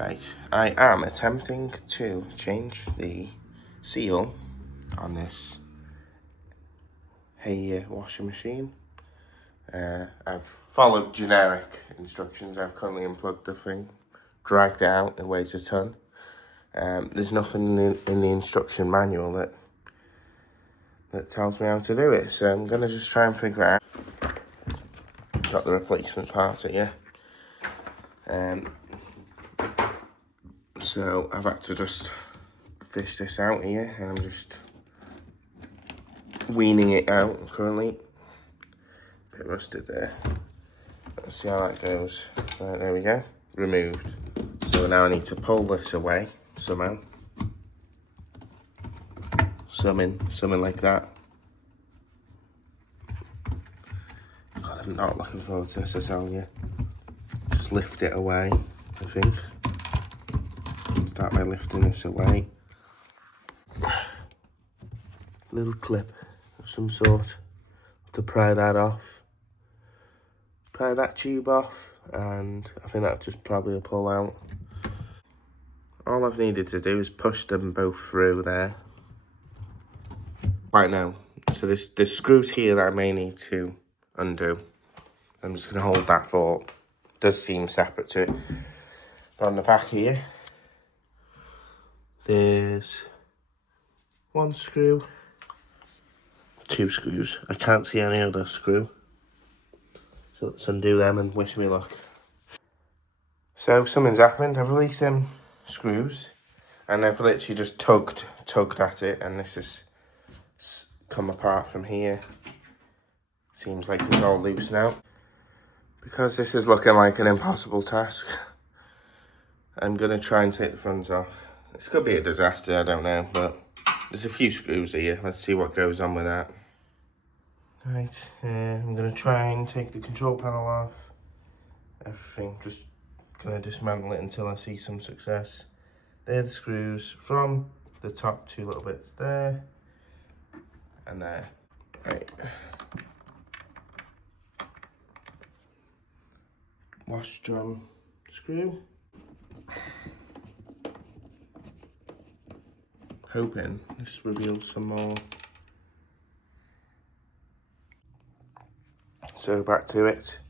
Right, I am attempting to change the seal on this Haier washing machine. I've followed generic instructions. I've currently unplugged the thing, dragged it out, it weighs a ton. There's nothing in the instruction manual that tells me how to do it, so I'm gonna just try and figure it out. Got the replacement parts here. So I've had to just fish this out here, and I'm just weaning it out currently. Bit rusted there. Let's see how that goes. Right, there we go. Removed. So now I need to pull this away somehow. Something like that. God, I'm not looking forward to this, I tell you. Just lift it away, I think. Start by lifting this away. Little clip of some sort to pry that off. Pry that tube off, and I think that just probably will pull out. All I've needed to do is push them both through there. Right now, so there's screws here that I may need to undo. I'm just going to hold that for, does seem separate to it. But on the back here, there's one screw, two screws. I can't see any other screw. So let's undo them and wish me luck. So something's happened. I've released them screws and I've literally just tugged at it, and this has come apart from here. Seems like it's all loose now. Because this is looking like an impossible task, I'm going to try and take the fronts off. This could be a disaster, I don't know, but there's a few screws here. Let's see what goes on with that. Right, I'm going to try and take the control panel off. Everything, just going to dismantle it until I see some success. They're the screws from the top two little bits there and there. Right. Wash drum screw. Hoping this reveals some more. So back to it.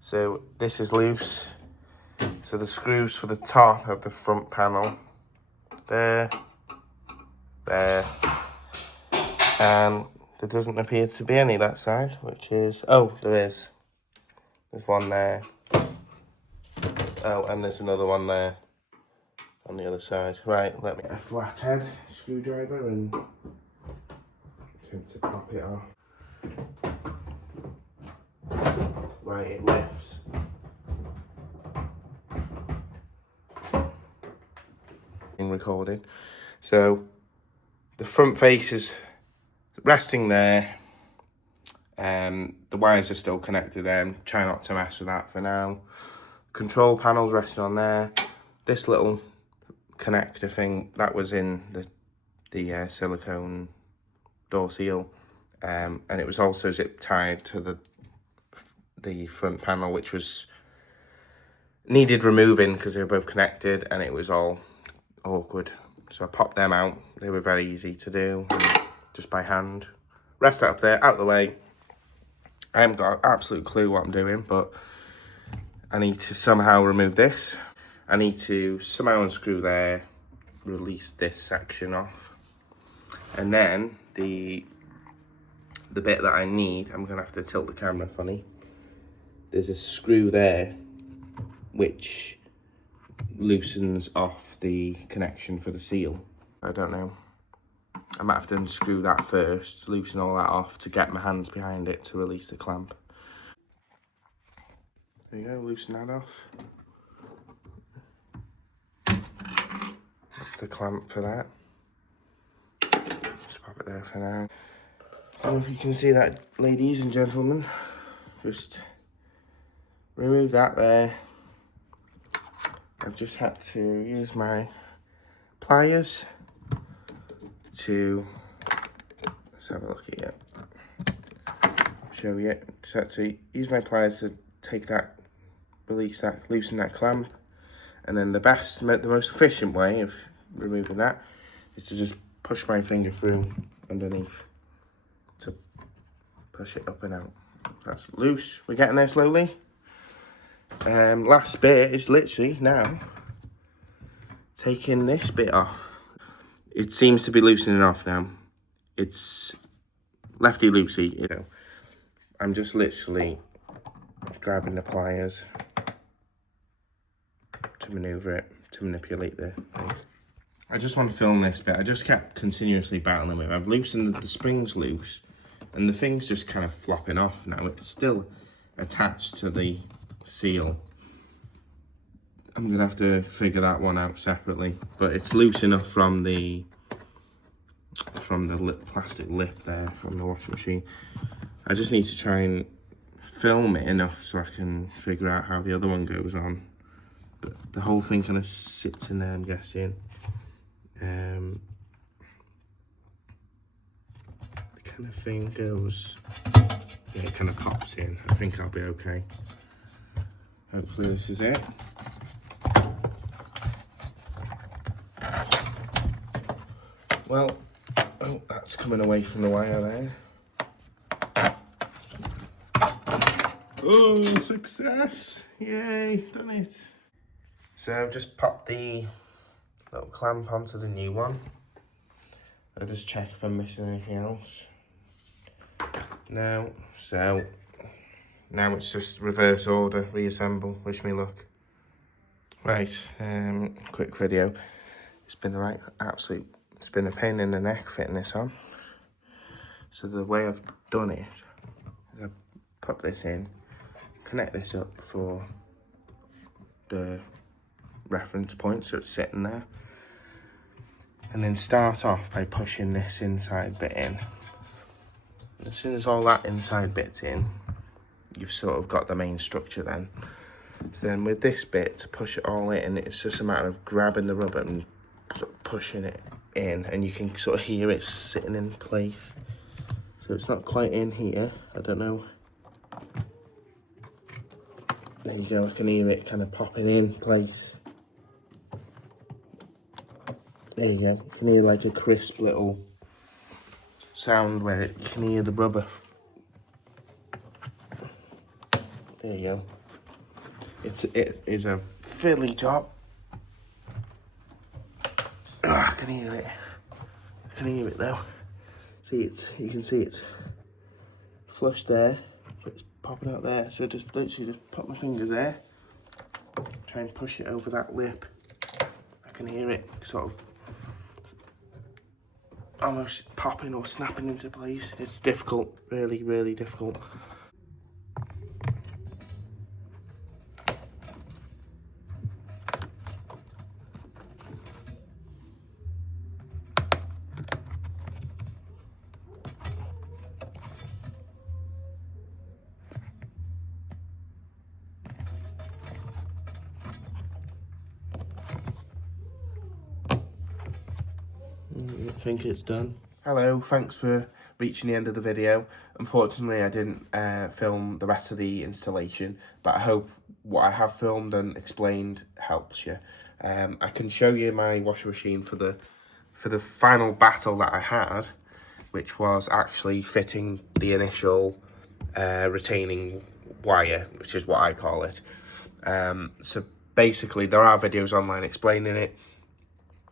So this is loose. So the screws for the top of the front panel, there, and there doesn't appear to be any that side, which is, oh, there is. There's one there. Oh, and there's another one there on the other side. Right, let me get a flathead screwdriver and attempt to pop it off. Right, it lifts. Recording. So the front face is resting there. The wires are still connected there. Try not to mess with that for now. Control panel's resting on there. This little connector thing that was in the silicone door seal, and it was also zip tied to the front panel, which was needed removing because they were both connected and it was all awkward. So I popped them out. They were very easy to do, just by hand. Rest that up there, out of the way. I haven't got an absolute clue what I'm doing, but I need to somehow remove this. I need to somehow unscrew there, release this section off, and then the bit that I need, I'm gonna have to tilt the camera funny. There's a screw there which loosens off the connection for the seal. I don't know. I might have to unscrew that first, loosen all that off to get my hands behind it to release the clamp. There you go, loosen that off. That's the clamp for that. Just pop it there for now. I don't know if you can see that, ladies and gentlemen. Just remove that there. I've just had to use my pliers to, let's have a look at it. I'll show you. Just had to use my pliers to take that, release that, loosen that clamp, And then the most efficient way of removing that is to just push my finger through underneath to push it up and out. That's loose. We're getting there slowly. Last bit is literally now taking this bit off. It seems to be loosening off now. It's lefty loosey. You know, I'm just literally grabbing the pliers to maneuver it, to manipulate the thing. I just want to film this bit. I just kept continuously battling with it. I've loosened the springs loose and the thing's just kind of flopping off now. It's still attached to the seal. I'm gonna have to figure that one out separately, but it's loose enough from the plastic lip there from the washing machine. I just need to try and film it enough so I can figure out how the other one goes on. But the whole thing kind of sits in there, I'm guessing. The kind of thing goes, yeah, it kind of pops in. I think I'll be okay. Hopefully this is it. Well, oh, that's coming away from the wire there. Oh, success! Yay, done it. So I've just popped the little clamp onto the new one. I'll just check if I'm missing anything else. No, so now it's just reverse order, reassemble, wish me luck. Right, quick video. It's been it's been a pain in the neck fitting this on. So the way I've done it is I pop this in, connect this up for the reference point so it's sitting there, and then start off by pushing this inside bit in. And as soon as all that inside bit's in, you've sort of got the main structure then. So then with this bit, to push it all in, it's just a matter of grabbing the rubber and sort of pushing it in, and you can sort of hear it sitting in place. So it's not quite in here, I don't know. There you go, I can hear it kind of popping in place. There you go, you can hear like a crisp little sound where you can hear the rubber. There you go. It is a fiddly job. Oh, I can hear it. I can hear it though. See, you can see it's flush there, but it's popping out there. So just literally just put my finger there, try and push it over that lip. I can hear it sort of almost popping or snapping into place. It's difficult, really, really difficult. I think it's done. Hello, thanks for reaching the end of the video. Unfortunately, I didn't film the rest of the installation, but I hope what I have filmed and explained helps you. I can show you my washing machine for the final battle that I had, which was actually fitting the initial retaining wire, which is what I call it. So basically, there are videos online explaining it,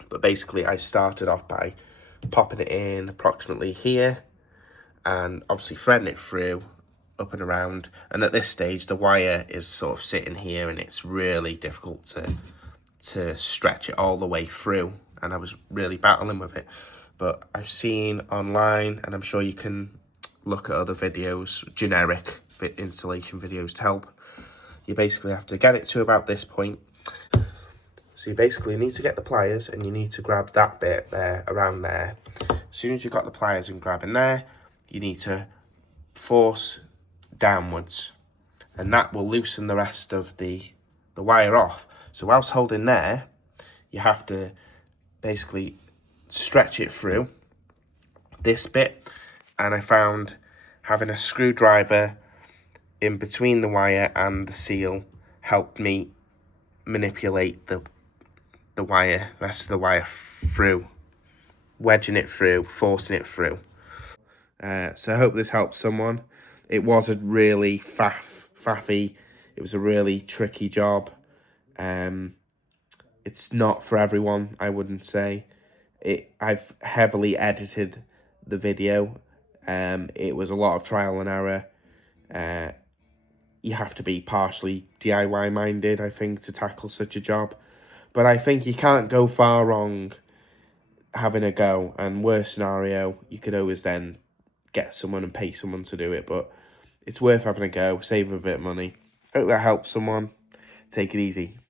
but basically I started off by popping it in approximately here and obviously threading it through up and around, and at this stage the wire is sort of sitting here and it's really difficult to stretch it all the way through, and I was really battling with it. But I've seen online, and I'm sure you can look at other videos, generic installation videos to help. You basically have to get it to about this point. So you basically need to get the pliers and you need to grab that bit there, around there. As soon as you've got the pliers and grabbing there, you need to force downwards, and that will loosen the rest of the wire off. So whilst holding there, you have to basically stretch it through this bit, and I found having a screwdriver in between the wire and the seal helped me manipulate the rest of the wire through, wedging it through, forcing it through. So I hope this helps someone. It was a really faffy, it was a really tricky job. It's not for everyone, I wouldn't say. I've heavily edited the video. It was a lot of trial and error. You have to be partially DIY minded, I think, to tackle such a job. But I think you can't go far wrong having a go. And worst scenario, you could always then get someone and pay someone to do it. But it's worth having a go, save a bit of money. Hope that helps someone. Take it easy.